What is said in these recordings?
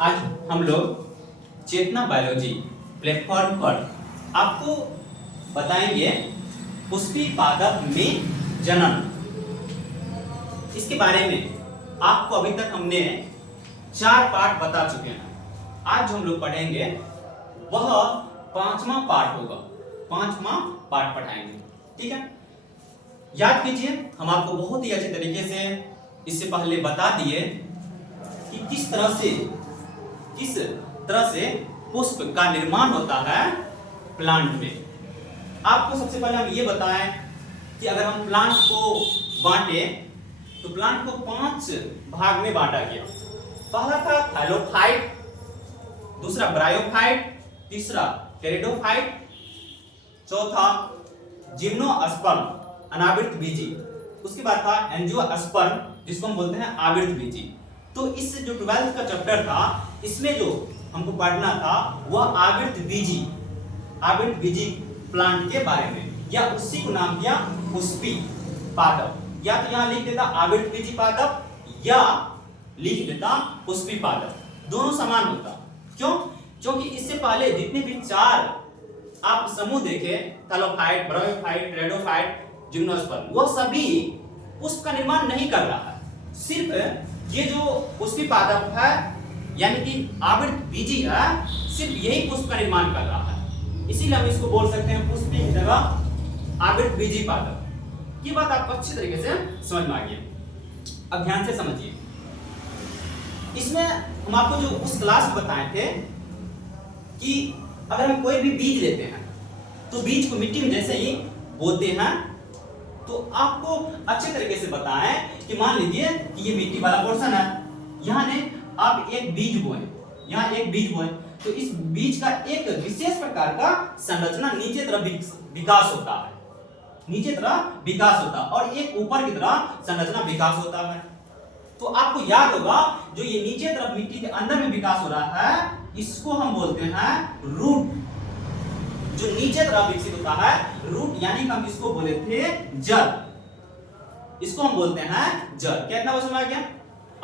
आज हम लोग चेतना बायोलॉजी प्लेटफॉर्म पर आपको बताएंगे पुष्पी पादप में जनन। इसके बारे में आपको अभी तक हमने 4 पार्ट बता चुके हैं। आज जो हम लोग पढ़ेंगे वह 5वां पार्ट होगा। 5वां पार्ट पढ़ाएंगे, ठीक है। याद कीजिए, हम आपको बहुत ही अच्छे तरीके से इससे पहले बता दिए कि किस तरह से पुष्प का निर्माण होता है प्लांट में। आपको सबसे पहले हम ये बताएं कि अगर हम प्लांट को बांटे तो प्लांट को 5 भाग में बांटा गया। पहला था थैलोफाइट, दूसरा ब्रायोफाइट, तीसरा टेरिडोफाइट, चौथा जिम्नोस्पर्म अनावृत बीजी, उसके बाद था एंजियोस्पर्म जिसको हम बोलते हैं आवृत बीजी। तो इस जो 12th का चैप्टर था इसमें जो हमको पढ़ना था वह आवृत बीजी प्लांट के बारे में, या उसी को नाम दिया पुष्पी पादप। या तो यहां लिख देता आवृत बीजी पादप या लिख देता पुष्पी पादप, दोनों समान होता। क्यों? क्योंकि इससे पहले जितने भी 4 आप समूह देखे, थैलोफाइट, ब्रायोफाइट, टेरिडोफाइट, जिम्नोस्पर्म, वो सभी पुष्प का निर्माण नहीं कर रहा है। सिर्फ ये जो पुष्पी पादप है यानी कि आवृत बीजी है, सिर्फ यही पुष्प का निर्माण कर रहा है। इसीलिए हम इसको बोल सकते हैं पुष्पी की जगह आवृत बीजी पादप। ये बात आपको अच्छी तरीके से समझ में आ गई। अब ध्यान से समझिए, इसमें हम आपको जो उस क्लास में बताए थे कि अगर हम कोई भी बीज लेते हैं तो बीज को मिट्टी में जैसे ही बोते हैं तो आपको अच्छे तरीके से बताएं कि मान लीजिए कि ये मिट्टी वाला पोर्शन है, यहाँ ने आप एक बीज बोए, यहाँ एक बीज बोए, तो इस बीज का एक विशेष प्रकार का संरचना नीचे तरफ विकास होता है, नीचे तरफ विकास होता है, और एक ऊपर की तरफ संरचना विकास होता है। तो आपको याद होगा जो ये नीचे तरफ मिट्टी के अंदर में विकास हो रहा है इसको हम बोलते हैं रूट। जो नीचे तरफ विकसित होता है रूट, यानी कि हम इसको बोले थे जड़, इसको हम बोलते हैं जड़। कितना समझ में आ गया?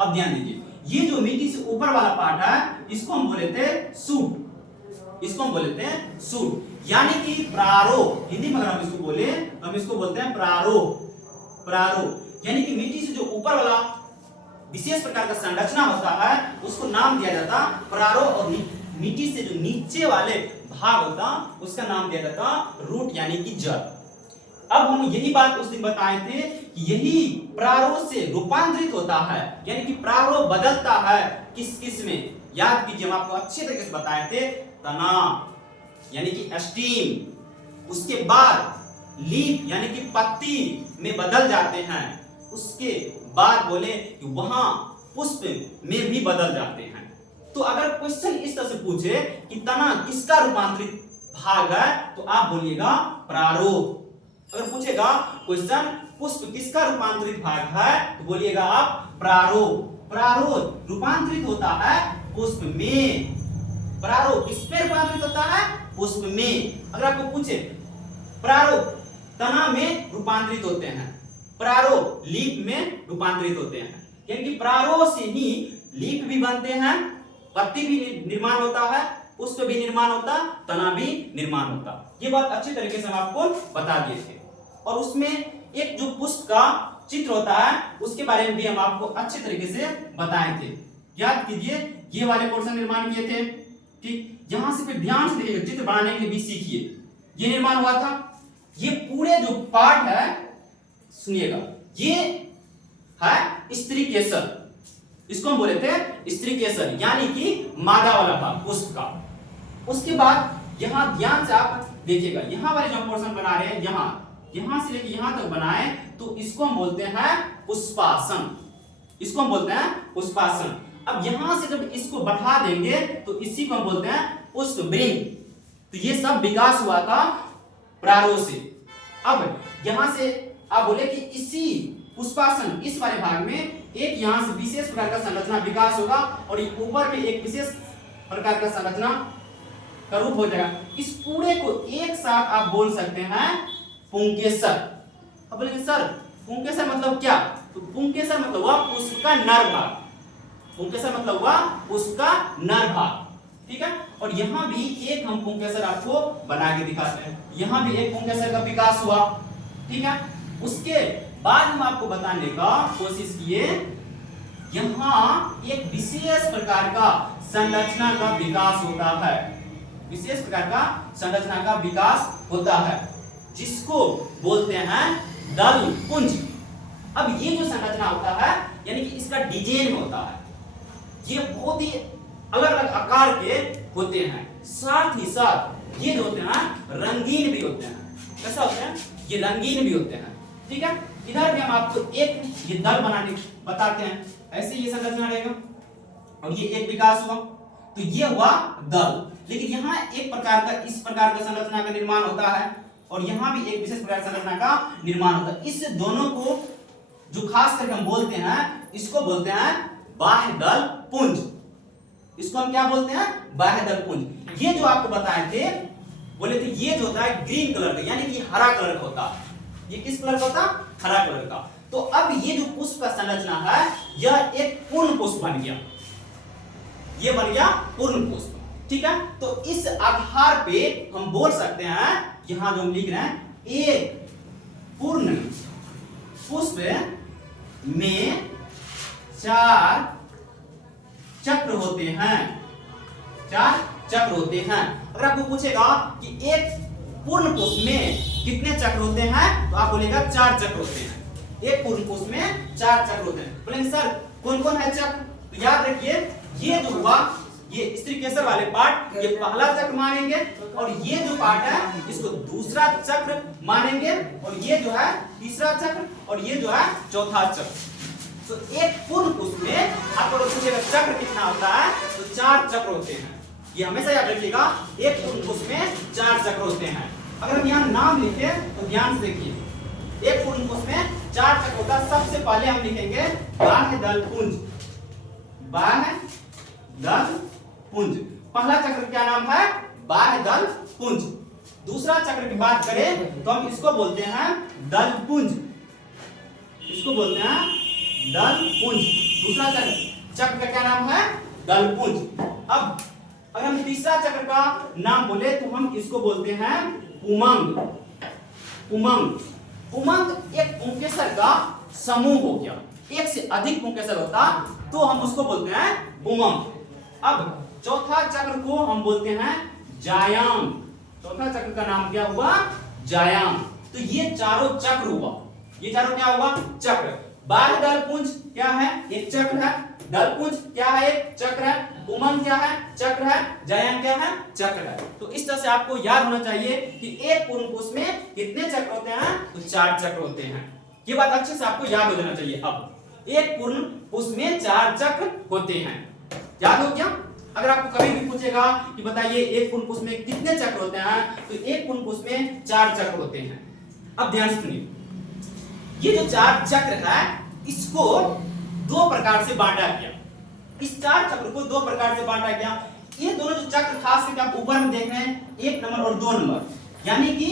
अब ध्यान दीजिए, ये जो मिट्टी से ऊपर वाला पार्ट है इसको हम बोले थे सूट, इसको हम बोले थे सूट, यानी कि प्रारोह। हिंदी में अगर हम इसको बोले तो हम इसको बोलते हैं प्रारोह, यानी कि मिट्टी से जो ऊपर वाला विशेष प्रकार का संरचना होता है उसको नाम दिया जाता प्रारोह, और मिट्टी से जो नीचे वाले भाग होता उसका नाम दिया जाता रूट यानी कि जड़। अब हम यही बात उस दिन बताए थे कि यही प्रारोह से रूपांतरित होता है, यानी कि प्रारोह बदलता है किस में। याद कीजिए, हम आपको अच्छे तरीके से बताए थे तना यानी कि स्टीम, उसके बाद लीफ यानी कि पत्ती में बदल जाते हैं, उसके बाद बोले कि वहां पुष्प में भी बदल जाते हैं। तो अगर क्वेश्चन इस तरह से पूछे कि तना किसका रूपांतरित भाग है तो आप बोलिएगा प्रारोह। अगर पूछेगा क्वेश्चन पुष्प किसका रूपांतरित भाग है तो बोलिएगा आप प्रारोह। प्रारोह रूपांतरित होता है पुष्प में। प्रारोह किस पे रूपांतरित होता है? पुष्प में। अगर आपको पूछे प्रारोह तना में रूपांतरित होते हैं, प्रारोह लीफ में रूपांतरित होते हैं, यानी कि प्रारोह से ही लीफ भी बनते हैं, पत्ती भी निर्माण होता है, पुष्प भी निर्माण होता, तना भी निर्माण होता। ये बात अच्छे तरीके से हम आपको बता दिए थे। और उसमें एक जो पुष्प का चित्र होता है उसके बारे में भी हम आपको अच्छे तरीके से बताए थे। याद कीजिए, ये वाले पोर्शन निर्माण किए थे, ठीक। यहां से फिर ध्यान से देखिए, चित्र बनाने के लिए भी सीखिए। ये निर्माण हुआ था, ये पूरे जो पार्ट है सुनिएगा, ये है स्त्री केसर, इसको हम बोले थे स्त्री केसर, यानी कि मादा वाला भाग पुष्प का। उसके बाद यहां ध्यान से आप देखिएगा, यहां वाले जो पोर्शन बना रहे हैं, यहां से लेके यहां तक बनाए तो इसको हम बोलते हैं पुष्पासन, इसको हम बोलते हैं पुष्पासन। अब यहां से जब इसको बढ़ा देंगे तो इसी को हम बोलते हैं पुष्पवृंग। तो ये सब विकास हुआ था प्रारोह से। अब यहां से आप बोले कि इसी पुष्पासन इस वाले भाग में एक यहां से विशेष प्रकार का संरचना विकास होगा और ये ऊपर में एक विशेष प्रकार का संरचना का रूप हो जाएगा। इस पूरे को एक साथ आप बोल सकते हैं पुंकेसर। अब बोलेंगे सर पुंकेसर मतलब क्या? तो पुंकेसर मतलब वह पुष्प का नर भाग, पुंकेसर मतलब हुआ उसका नर भाग, ठीक है। और यहाँ भी एक हम पुंकेसर आपको बना के दिखाते हैं, यहाँ भी एक पुंकेसर का विकास हुआ, ठीक है। उसके बाद हम आपको बताने का कोशिश किए, यहाँ एक विशेष प्रकार का संरचना का विकास होता है, विशेष प्रकार का संरचना का विकास होता है, जिसको बोलते हैं दल पुंज। अब ये जो संरचना होता है यानी कि इसका डिजाइन होता है, ये बहुत ही अलग अलग आकार के होते हैं, साथ ही साथ ये जो होते हैं रंगीन भी होते हैं। कैसा होते हैं? ये रंगीन भी होते हैं, ठीक है। इधर भी हम आपको एक ये दल बनाने बताते हैं, ऐसे ये संरचना रहेगा और ये एक विकास हुआ, तो ये हुआ दल। लेकिन यहाँ एक प्रकार का इस प्रकार का संरचना का निर्माण होता है और यहाँ भी एक विशेष प्रकार संरचना का निर्माण होता है। इस दोनों को जो खास करके हम बोलते हैं, इसको बोलते हैं बाह्य दल पुंज। इसको हम क्या बोलते हैं? बाह्य दल पुंज। ये जो आपको बताए थे, बोले थे ये जो होता है ग्रीन कलर का यानी कि हरा कलर का होता है। ये किस कलर का होता? हरा कलर का। तो अब ये जो पुष्प का संरचना है यह एक पूर्ण पुष्प बन गया, ये बन गया पूर्ण पुष्प, ठीक है। तो इस आधार पे हम बोल सकते हैं, यहां जो हम लिख रहे हैं, एक पूर्ण पुष्प में 4 चक्र होते हैं, 4 चक्र होते हैं। अगर आपको पूछेगा कि एक पूर्ण पुष्प में कितने चक्र होते हैं, तो आप बोलेगा 4 चक्र होते हैं। एक पूर्ण पुष्प में 4 चक्र होते हैं। बोलेंगे सर कौन कौन है चक्र? तो याद रखिए, ये जो हुआ ये स्त्रीकेसर वाले पार्ट, ये पहला चक्र मानेंगे और ये जो पार्ट है इसको दूसरा चक्र मानेंगे और ये जो है तीसरा चक्र और ये जो है चौथा चक्र। तो एक पूर्ण पुष्प में आपको पूछेगा चक्र कितना होता है, तो 4 चक्र होते हैं। ये हमेशा याद रखिएगा, एक पूर्ण पुष्प में 4 चक्र होते हैं। अगर हम यहाँ नाम लिखे तो ध्यान से देखिए, एक पूर्ण पुष्प में 4 चक्र होता है। सबसे पहले हम लिखेंगे बाह्य दल पुंज, बाह्य दल पुंज। पहला चक्र क्या नाम है? बाह्य दल पुंज। दूसरा चक्र की बात करें तो हम इसको बोलते हैं दल पुंज, इसको बोलते हैं दल पुंज। दूसरा चक्र का क्या नाम है? दल पुंज। अब अगर हम तीसरा चक्र का नाम बोले तो हम इसको बोलते हैं उमंग। उमंग, उमंग एक पुंकेसर का समूह हो गया, एक से अधिक पुंकेसर होता तो हम उसको बोलते हैं उमंग। अब चौथा चक्र को हम बोलते हैं जायाम। चौथा चक्र का नाम क्या हुआ? जायाम। तो ये चारों चक्र हुआ, ये चारों क्या हुआ? चक्र। बाह्य दल पुंज क्या है? एक चक्र है। दल पुंज क्या है? एक चक्र है। उमंग क्या है? चक्र है। जायाम क्या है? चक्र है। तो इस तरह से आपको याद होना चाहिए कि एक पूर्ण पुष्प में कितने चक्र होते हैं? तो 4 चक्र होते हैं। ये बात अच्छे से आपको याद हो जाना चाहिए। अब एक पूर्ण पुष्प में 4 चक्र होते हैं, याद हो गया? अगर आपको कभी भी पूछेगा कि बताइए एक पूर्ण पुष्प में कितने चक्र होते हैं, तो एक पूर्ण पुष्प में 4 चक्र होते हैं। अब ध्यान से सुनिए, ये जो 4 चक्र है इसको 2 प्रकार से बांटा गया। इस 4 चक्र को 2 प्रकार से बांटा गया। ये दोनों जो चक्र खास करके आप ऊपर में देख रहे हैं, 1 नंबर और 2 नंबर, यानी कि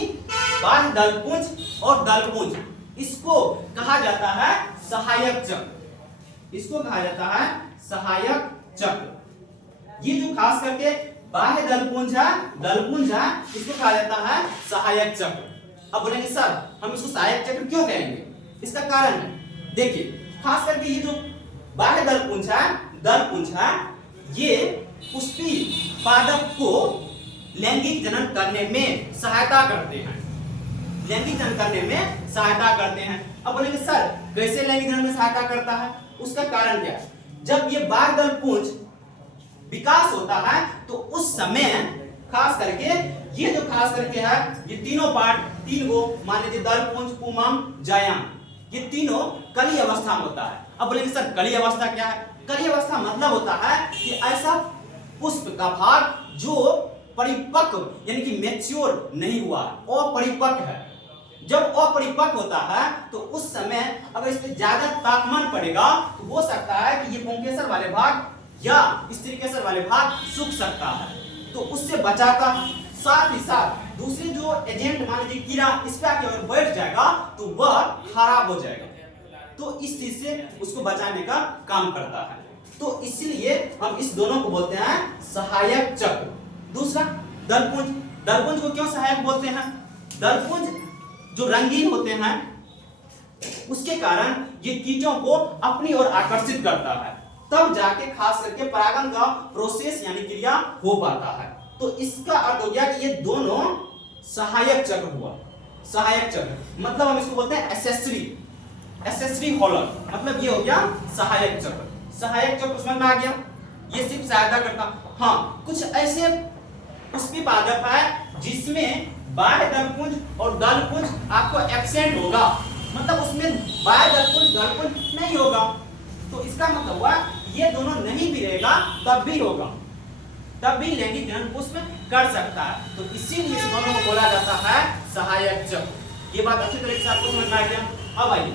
बाह्य दल पुंज और दल पुंज, इसको कहा जाता है सहायक चक्र। इसको कहा जाता है सहायक चक्र। ये जो खास करके बाह्य दल पुंज है, दल पुंज है, इसको कहा जाता है सहायक चक्र। अब बोलेंगे सर हम इसको सहायक चक्र क्यों कहेंगे? इसका कारण है, देखिए खास करके ये जो बाह्य दल पुंज है, ये पुष्पी पादप को लैंगिक जनन करने में सहायता करते हैं, लैंगिक जनन करने में सहायता करते हैं। अब बोलेंगे सर कैसे लैंगिक जनन में सहायता करता है? उसका कारण क्या है? जब ये बाह्य दल पुंज विकास होता है तो उस समय खास करके ये जो खास करके है, ये तीनों पार्ट, 3 गो मान लीजिए दल पुंज, उमंग, जायाम, ये तीनों कली अवस्था में होता है। अब बोलेंगे सर कली अवस्था क्या है? कली अवस्था मतलब होता है कि ऐसा पुष्प का भाग जो परिपक्व यानी कि मैच्योर नहीं हुआ, अपरिपक्व है। जब अपरिपक्व होता है तो उस समय अगर इस पे ज्यादा तापमान पड़ेगा तो हो सकता है कि ये पुंकेसर वाले भाग या स्त्रीकेसर वाले भाग सूख सकता है, तो उससे बचाता है। साथ ही साथ दूसरे जो एजेंट मान लीजिए कीड़ा इस पे आके अगर बैठ जाएगा तो वह खराब हो जाएगा, तो इस चीज से उसको बचाने का काम करता है। तो इसलिए हम इस दोनों को बोलते हैं सहायक चक्र। दूसरा दलपुंज, दलपुंज को क्यों सहायक बोलते हैं? दलपुंज जो रंगीन होते हैं उसके कारण ये कीटों को अपनी ओर आकर्षित करता है, तब जाके खास करके परागण का प्रोसेस यानी क्रिया हो पाता है। तो इसका अर्थ हो गया कि ये दोनों सहायक चक्र हुआ। सहायक चक्र मतलब हम इसको बोलते हैं एसेसरी, एसेसरी हॉलर, मतलब ये हो गया सहायक चक्र। सहायक चक्र समझ में आ गया, ये सिर्फ सहायता करता। हाँ, कुछ ऐसे पुष्पी पादप है जिसमें बाह्य दलपुंज और दलपुंज आपको एब्सेंट होगा, मतलब उसमें बाह्य दलपुंज दलपुंज नहीं होगा। तो इसका मतलब हुआ ये दोनों नहीं भी रहेगा तब भी होगा, तब भी लैंगिक जनन पुष्प कर सकता है। तो इसीलिए इस दोनों को बोला जाता है सहायक चक्र। ये बात अच्छी तरीके से आपको समझ में आ गया। अब आइए,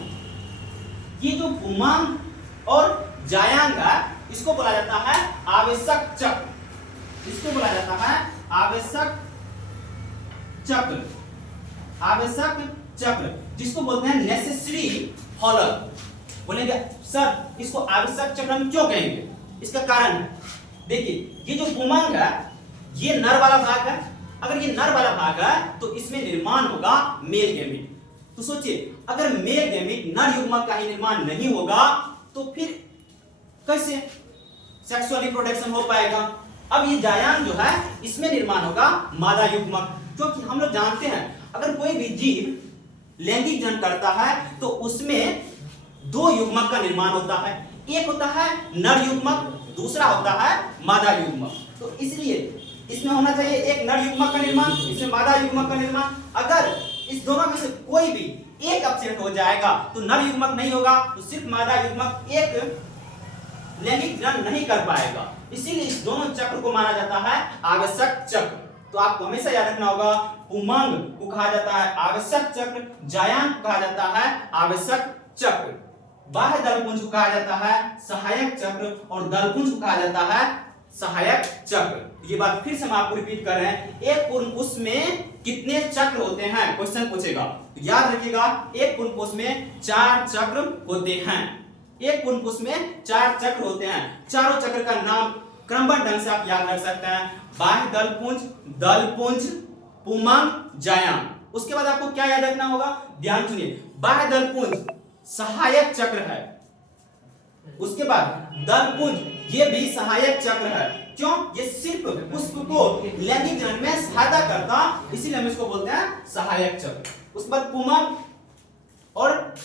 ये जो पुमांग और जायांग है इसको बोला जाता है आवश्यक चक्र। इसको बोला जाता है आवश्यक चक्र, आवश्यक चक्र जिसको बोलते हैं नेसेसरी हॉलर। बोलेंगे सर इसको आवश्यक चक्र हम क्यों कहेंगे? इसका कारण है, देखिए ये जो पुमांग है ये नर वाला भाग है। अगर ये नर वाला भाग है तो इसमें निर्माण होगा मेल गैमीट। तो सोचिए अगर मेल गैमीट नर युग्मक का ही निर्माण नहीं होगा तो फिर कैसे सेक्सुअल रिप्रोडक्शन हो पाएगा? अब ये जायांग जो है इसमें निर्माण होगा मादा युग्मक, क्योंकि हम लोग जानते हैं अगर कोई भी जीव लैंगिक जनन करता है तो उसमें दो युग्मक का निर्माण होता है, एक होता है नर युग्मक, दूसरा होता है मादा युग्मक। तो इसलिए इसमें होना चाहिए एक नर युग्मक का निर्माण, इसमें मादा युग्मक का निर्माण। अगर इस दोनों में से कोई भी एक एब्सेंट हो जाएगा तो नर युग्मक नहीं होगा, तो सिर्फ मादा युग्मक एक लैंगिक जनन नहीं कर पाएगा। इसीलिए इस दोनों चक्र को माना जाता है आवश्यक चक्र। तो आपको हमेशा याद रखना होगा पुमांग को कहा जाता है आवश्यक चक्र, जायांग को कहा जाता है आवश्यक चक्र, बाह्य दलपुंज को कहा जाता है सहायक चक्र और दलपुंज को कहा जाता है सहायक चक्र। ये बात फिर से हम आपको रिपीट कर रहे हैं, एक पूर्ण पुष्प में कितने चक्र होते हैं क्वेश्चन पूछेगा, तो याद रखिएगा एक पूर्ण पुष्प में 4 चक्र होते हैं। एक पूर्ण पुष्प में 4 चक्र होते हैं। चारों चक्र का नाम क्रमबद्ध ढंग से आप याद रख सकते हैं, बाह्य दलपुंज, दलपुंज, पुमांग, जायांग। उसके बाद आपको क्या याद रखना होगा, ध्यान सुनिए, बाह्य दलपुंज सहायक चक्र है, उसके बाद दलपुंज ये भी सहायक चक्र है। क्यों? ये सिर्फ पुष्प को लैंगिक जनन में सहायता करता, इसीलिए हम इसको बोलते हैं सहायक चक्र। उसके बाद पुमांग और